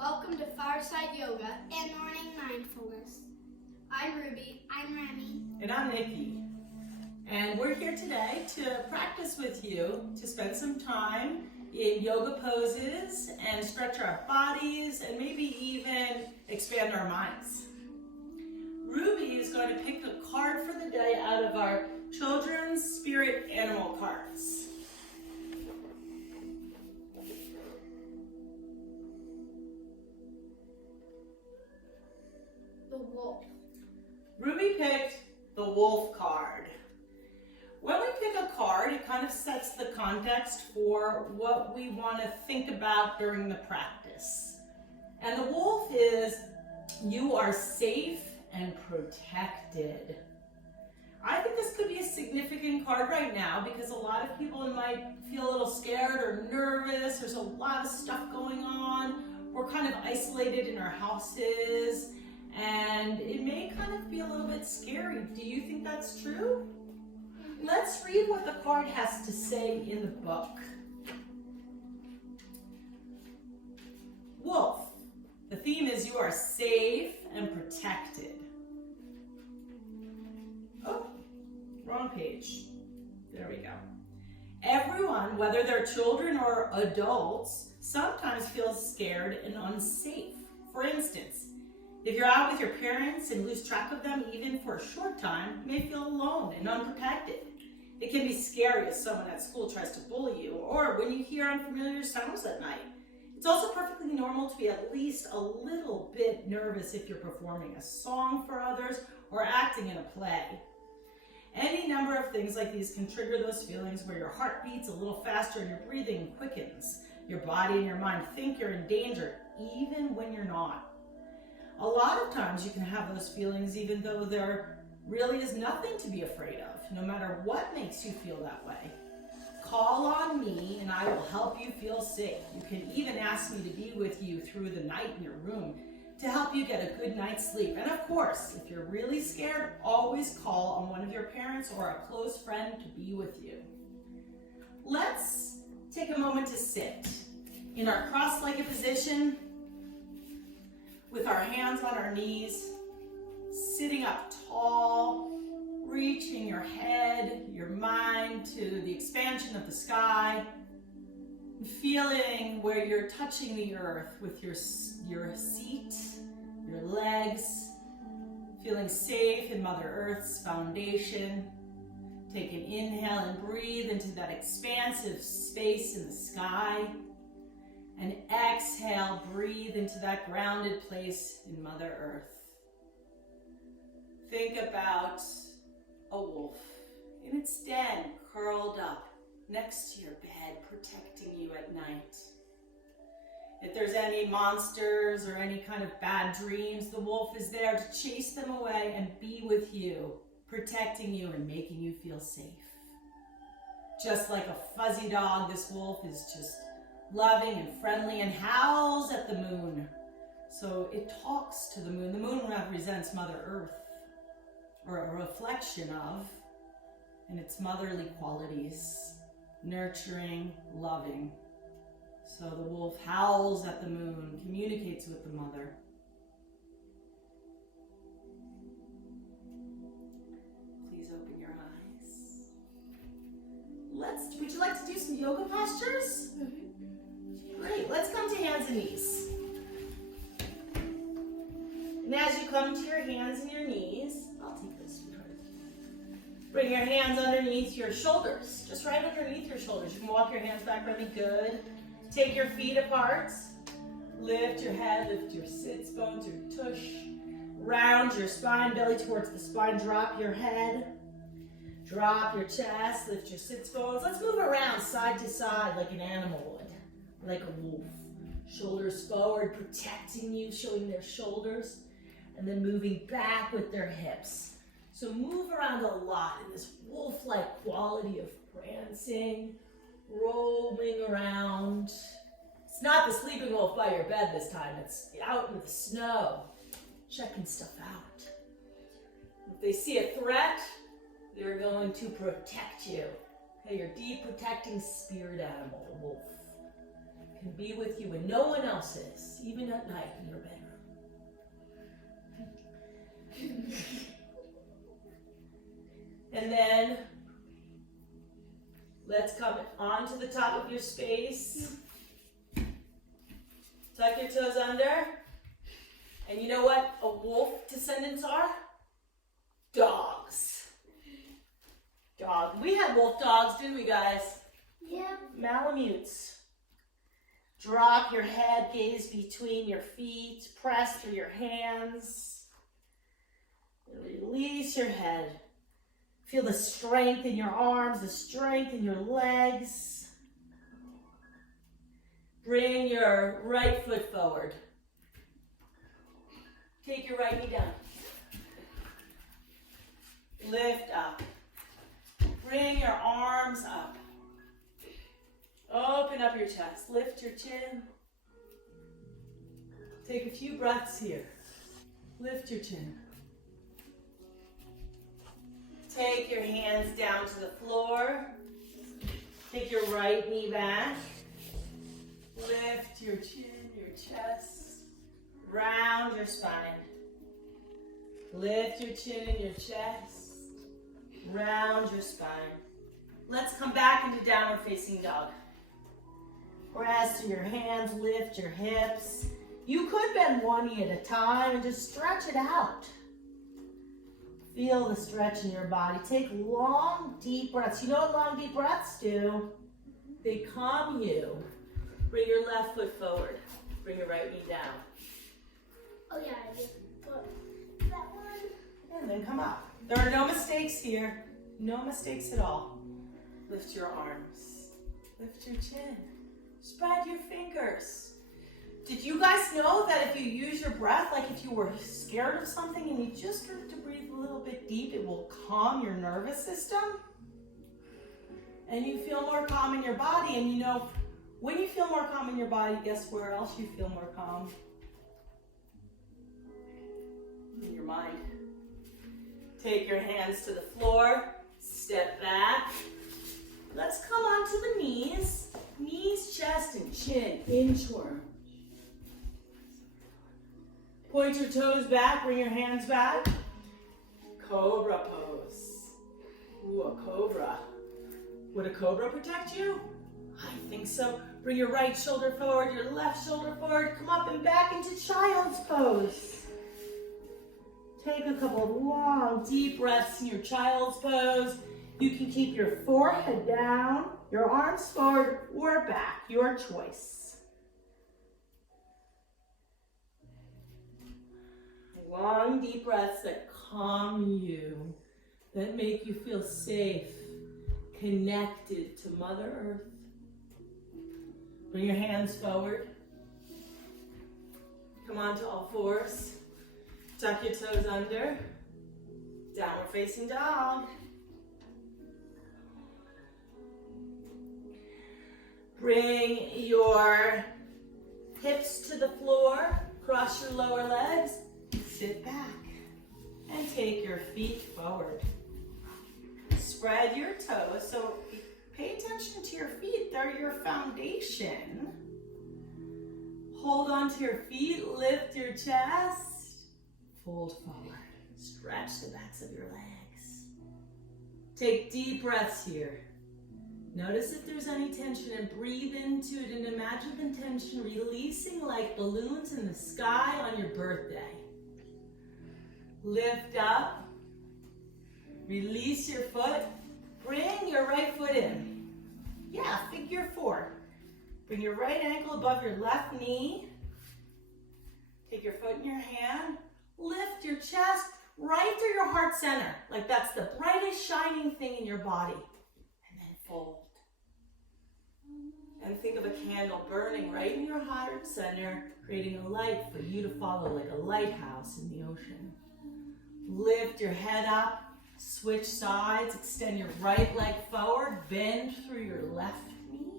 Welcome to Fireside Yoga and Morning Mindfulness. I'm Ruby. I'm Remy. And I'm Niki. And we're here today to practice with you, to spend some time in yoga poses and stretch our bodies and maybe even expand our minds. Ruby is going to pick a card for the day out of our children's spirit animal cards. The wolf. Ruby picked the wolf card. When we pick a card, it kind of sets the context for what we want to think about during the practice. And the wolf is, you are safe and protected. I think this could be a significant card right now because a lot of people might feel a little scared or nervous. There's a lot of stuff going on. We're kind of isolated in our houses. And it may kind of be a little bit scary. Do you think that's true? Let's read what the card has to say in the book. Wolf. The theme is you are safe and protected. Oh, wrong page. There we go. Everyone, whether they're children or adults, sometimes feels scared and unsafe. For instance, if you're out with your parents and lose track of them even for a short time, you may feel alone and unprotected. It can be scary if someone at school tries to bully you or when you hear unfamiliar sounds at night. It's also perfectly normal to be at least a little bit nervous if you're performing a song for others or acting in a play. Any number of things like these can trigger those feelings where your heart beats a little faster and your breathing quickens. Your body and your mind think you're in danger even when you're not. A lot of times you can have those feelings even though there really is nothing to be afraid of, no matter what makes you feel that way. Call on me and I will help you feel safe. You can even ask me to be with you through the night in your room to help you get a good night's sleep. And of course, if you're really scared, always call on one of your parents or a close friend to be with you. Let's take a moment to sit in our cross-legged position, with our hands on our knees, sitting up tall, reaching your head, your mind to the expansion of the sky, feeling where you're touching the earth with your seat, your legs, feeling safe in Mother Earth's foundation. Take an inhale and breathe into that expansive space in the sky. And exhale, breathe into that grounded place in Mother Earth. Think about a wolf in its den, curled up next to your bed, protecting you at night. If there's any monsters or any kind of bad dreams, the wolf is there to chase them away and be with you, protecting you and making you feel safe. Just like a fuzzy dog, this wolf is just loving and friendly and howls at the moon. So it talks to the moon. The moon represents Mother Earth, or a reflection of, and its motherly qualities, nurturing, loving. So the wolf howls at the moon, communicates with the mother. Please open your eyes. Would you like to do some yoga postures? Great, let's come to hands and knees. And as you come to your hands and your knees, I'll take this. Bring your hands underneath your shoulders, just right underneath your shoulders. You can walk your hands back really good. Take your feet apart. Lift your head, lift your sits bones, your tush. Round your spine, belly towards the spine. Drop your head. Drop your chest, lift your sits bones. Let's move around side to side like an animal would. Like a wolf. Shoulders forward, protecting you, showing their shoulders, and then moving back with their hips. So move around a lot in this wolf-like quality of prancing, roaming around. It's not the sleeping wolf by your bed this time. It's out in the snow, checking stuff out. If they see a threat, they're going to protect you. Okay, your deep protecting spirit animal, the wolf, can be with you when no one else is, even at night in your bedroom. And then let's come onto the top of your space. Tuck your toes under. And you know what a wolf descendants are? Dogs. Dogs. We had wolf dogs, didn't we, guys? Yep. Malamutes. Drop your head, gaze between your feet, press through your hands. Release your head. Feel the strength in your arms, the strength in your legs. Bring your right foot forward. Take your right knee down. Lift up. Bring your arms up. Open up your chest. Lift your chin. Take a few breaths here. Lift your chin. Take your hands down to the floor. Take your right knee back. Lift your chin, your chest. Round your spine. Lift your chin and your chest. Round your spine. Let's come back into downward facing dog. Press through your hands, lift your hips. You could bend one knee at a time and just stretch it out. Feel the stretch in your body. Take long, deep breaths. You know what long, deep breaths do? They calm you. Bring your left foot forward. Bring your right knee down. Oh yeah, I did. But that one. And then come up. There are no mistakes here. No mistakes at all. Lift your arms. Lift your chin. Spread your fingers. Did you guys know that if you use your breath, like if you were scared of something and you just start to breathe a little bit deep, it will calm your nervous system? And you feel more calm in your body. And you know, when you feel more calm in your body, guess where else you feel more calm? In your mind. Take your hands to the floor. Step back. Let's come onto the knees. Knees, chest, and chin. Inchworm. Point your toes back. Bring your hands back. Cobra pose. Ooh, a cobra. Would a cobra protect you? I think so. Bring your right shoulder forward, your left shoulder forward. Come up and back into child's pose. Take a couple of long, deep breaths in your child's pose. You can keep your forehead down, your arms forward or back, your choice. Long, deep breaths that calm you, that make you feel safe, connected to Mother Earth. Bring your hands forward. Come onto all fours. Tuck your toes under. Downward facing dog. Bring your hips to the floor. Cross your lower legs. Sit back. And take your feet forward. Spread your toes. So pay attention to your feet. They're your foundation. Hold on to your feet. Lift your chest. Fold forward. Stretch the backs of your legs. Take deep breaths here. Notice if there's any tension and breathe into it and imagine the tension releasing like balloons in the sky on your birthday. Lift up. Release your foot. Bring your right foot in. Yeah, figure four. Bring your right ankle above your left knee. Take your foot in your hand. Lift your chest right through your heart center. Like that's the brightest shining thing in your body. And then fold. And think of a candle burning right in your heart center, creating a light for you to follow like a lighthouse in the ocean. Lift your head up. Switch sides, extend your right leg forward, bend through your left knee.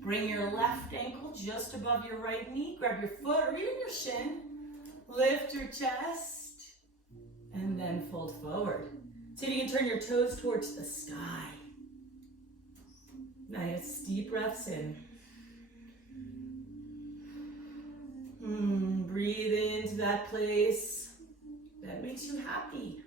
Bring your left ankle just above your right knee. Grab your foot or even your shin. Lift your chest and then fold forward. See if you can turn your toes towards the sky. Nice, deep breaths in. breathe into that place that makes you happy.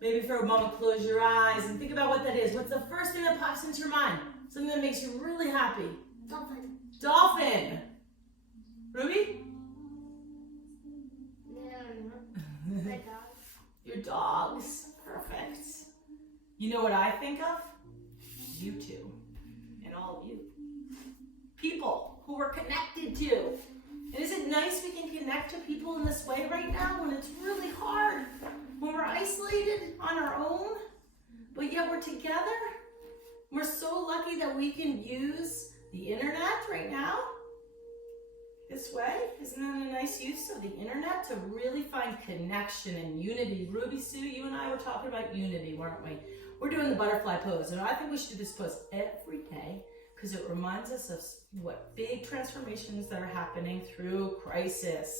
Maybe for a moment, close your eyes and think about what that is. What's the first thing that pops into your mind? Something that makes you really happy. Dolphin. Dolphin. Ruby? Yeah, my dog. Your dogs. Perfect. You know what I think of? You two. And all of you. People who we're connected to. And isn't it nice we can connect to people in this way right now when it's really hard? When we're isolated on our own, but yet we're together? We're so lucky that we can use the internet right now this way. Isn't that a nice use of the internet to really find connection and unity? Ruby, Sue, you and I were talking about unity, weren't we? We're doing the butterfly pose, and I think we should do this pose every day because it reminds us of what big transformations that are happening through crisis.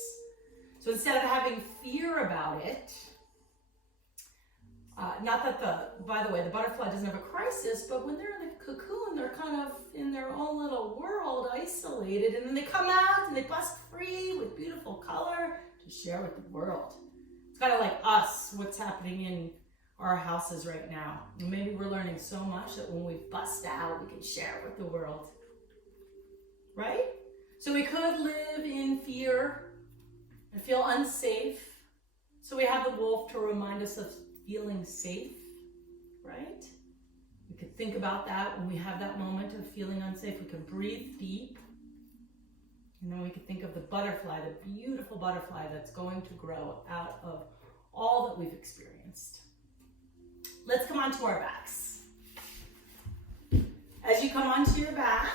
So instead of having fear about it, not that by the way, the butterfly doesn't have a crisis, but when they're in a cocoon, they're kind of in their own little world, isolated, and then they come out and they bust free with beautiful color to share with the world. It's kind of like us, what's happening in our houses right now. And maybe we're learning so much that when we bust out, we can share it with the world. Right? So we could live in fear and feel unsafe. So we have the wolf to remind us of feeling safe, right? We could think about that when we have that moment of feeling unsafe. We can breathe deep. And then we could think of the butterfly, the beautiful butterfly that's going to grow out of all that we've experienced. Let's come onto our backs. As you come onto your back,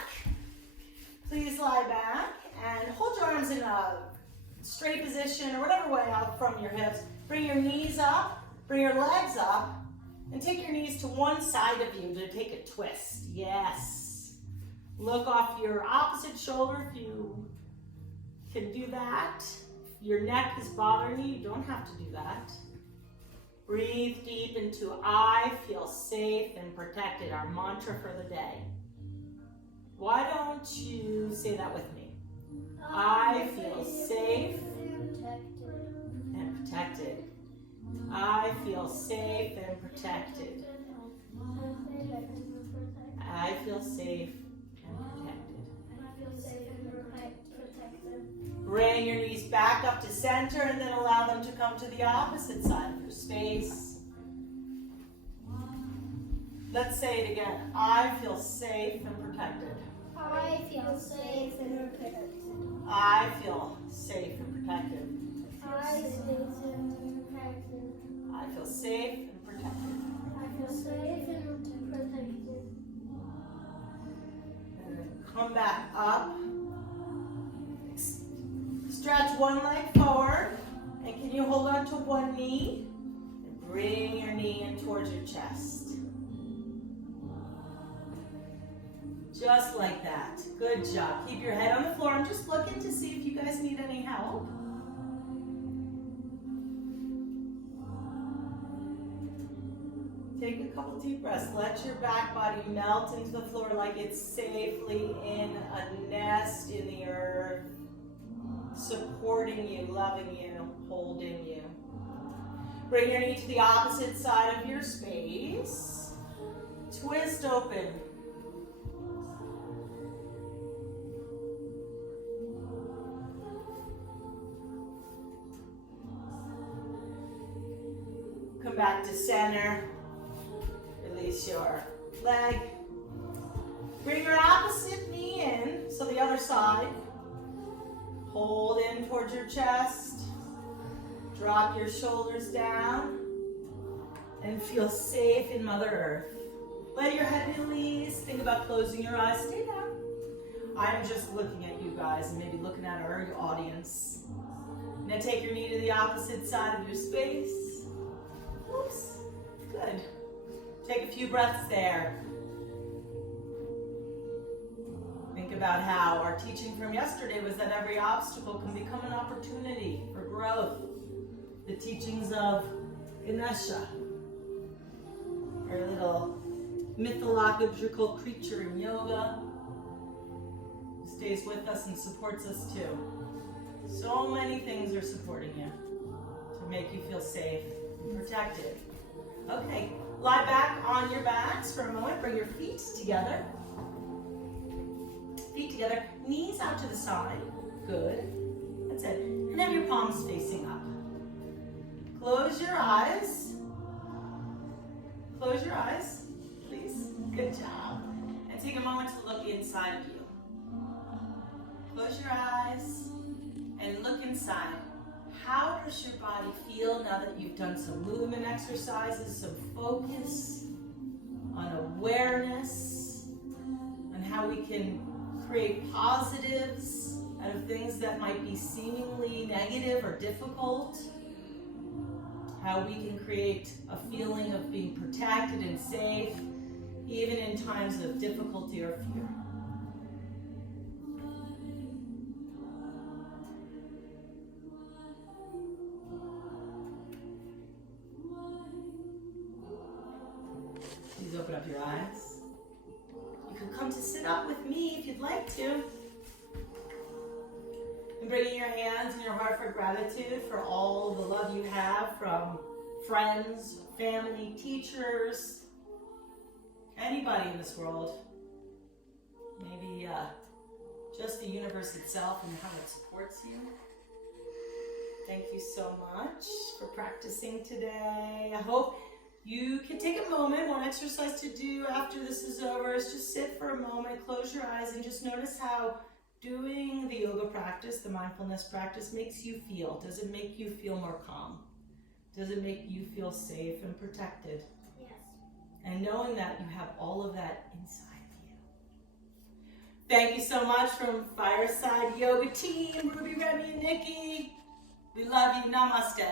please lie back and hold your arms in a straight position or whatever way out from your hips. Bring your knees up. Bring your legs up and take your knees to one side of you to take a twist. Yes. Look off your opposite shoulder if you can do that. If your neck is bothering you, you don't have to do that. Breathe deep into I feel safe and protected, our mantra for the day. Why don't you say that with me? I feel safe and protected. I feel safe and protected. I feel safe and protected. Bring your knees back up to center and then allow them to come to the opposite side of your space. Let's say it again. I feel safe and protected. I feel safe and protected. I feel safe and protected. I feel safe and protected. I feel safe and protected. I feel safe and protected. And then come back up. Stretch one leg forward. And can you hold on to one knee? And bring your knee in towards your chest. Just like that. Good job. Keep your head on the floor. I'm just looking to see if you guys need any help. Take a couple deep breaths. Let your back body melt into the floor like it's safely in a nest in the earth, supporting you, loving you, holding you. Bring your knee to the opposite side of your space. Twist open. Come back to center. Release your leg. Bring your opposite knee in, so the other side. Hold in towards your chest. Drop your shoulders down. And feel safe in Mother Earth. Let your head release. Think about closing your eyes. Stay down. I'm just looking at you guys and maybe looking at our audience. Now take your knee to the opposite side of your space. Oops. Good. Take a few breaths there. Think about how our teaching from yesterday was that every obstacle can become an opportunity for growth. The teachings of Ganesha, our little mythological creature in yoga, who stays with us and supports us too. So many things are supporting you to make you feel safe and protected. Okay, lie back on your backs for a moment. Bring your feet together. Feet together, knees out to the side. Good. That's it. And have your palms facing up. Close your eyes. Close your eyes, please. Good job. And take a moment to look inside of you. Close your eyes and look inside. How does your body feel now that you've done some movement exercises, some focus on awareness, on how we can create positives out of things that might be seemingly negative or difficult? How we can create a feeling of being protected and safe, even in times of difficulty or fear. Please open up your eyes. You can come to sit up with me if you'd like to. And bringing your hands and your heart for gratitude for all the love you have from friends, family, teachers, anybody in this world. Maybe just the universe itself and how it supports you. Thank you so much for practicing today. I hope you can take a moment. One exercise to do after this is over is just sit for a moment, close your eyes, and just notice how doing the yoga practice, the mindfulness practice, makes you feel. Does it make you feel more calm? Does it make you feel safe and protected? Yes. And knowing that you have all of that inside you. Thank you so much from Fireside Yoga team, Ruby, Remy, and Niki. We love you. Namaste.